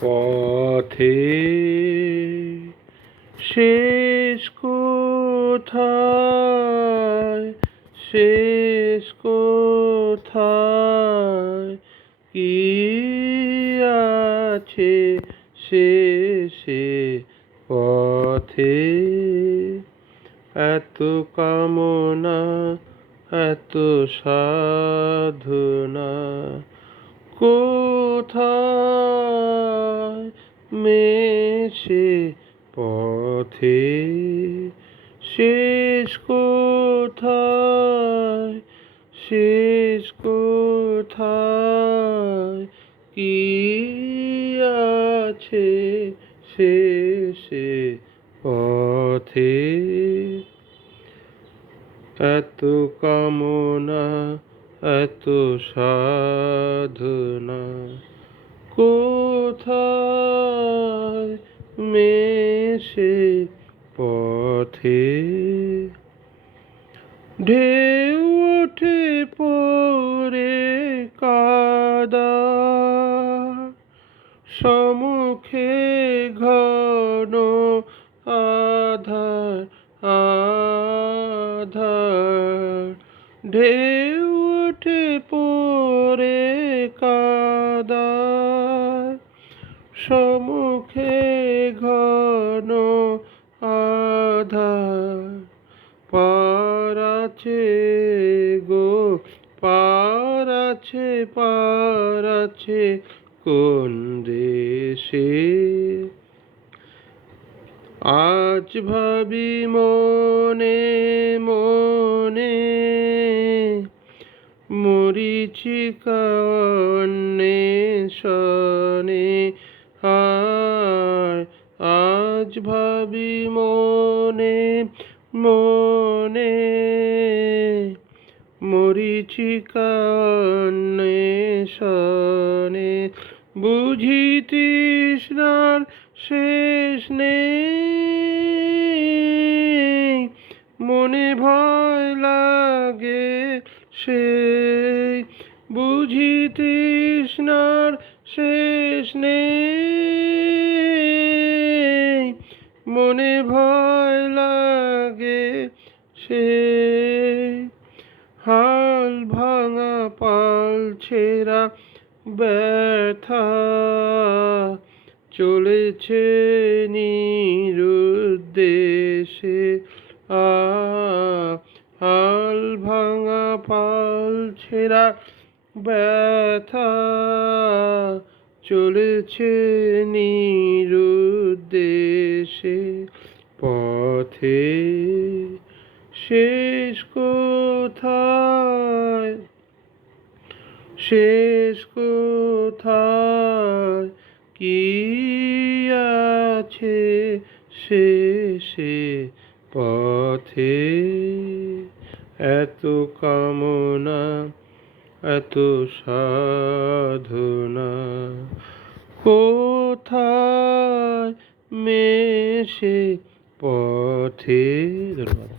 পথে শেষ কোথায়? শেষ কোথায়? কি আছে শেষে? পথে এত কামনা এত সাধনা কোথায় মেশে পথে? শেষ কোথায়? শেষ কোথায়? কি আছে শেষে পথে? এত কামনা এত সাধনা কোথায় মেশে পথে? ঢেউ ওঠে পরে কাদা সমুখে ঘন আধার আধার। ঢেউ ওঠে পরে কাদা সমুখে ঘন আধার। পার আছে গো পার আছে পার আছে কোন দেশে? আজ ভাবি মনে মনে মরিচিকা অন্বেষণে আয় আজ ভাবি মনে মনে। মরিচিকা অন্বেষণে বুঝি তৃষ্ণার শেষ নেই। মনে ভয় লাগে সেই বুঝি তৃষ্ণার শেষ নেই। মনে ভয় লাগে সে। হাল ভাঙা পাল ছেঁড়া ব্যথা চলেছে নিরুদ্দেশে। আ ছেঁড়া ব্যথা চলেছে নিরুদ্দেশে। পথে শেষ কোথায়? শেষ কোথায়? কি আছে শেষে? পথে এত কামনা এত সাধনা কোথায় মেশে পথে ধন্যবাদ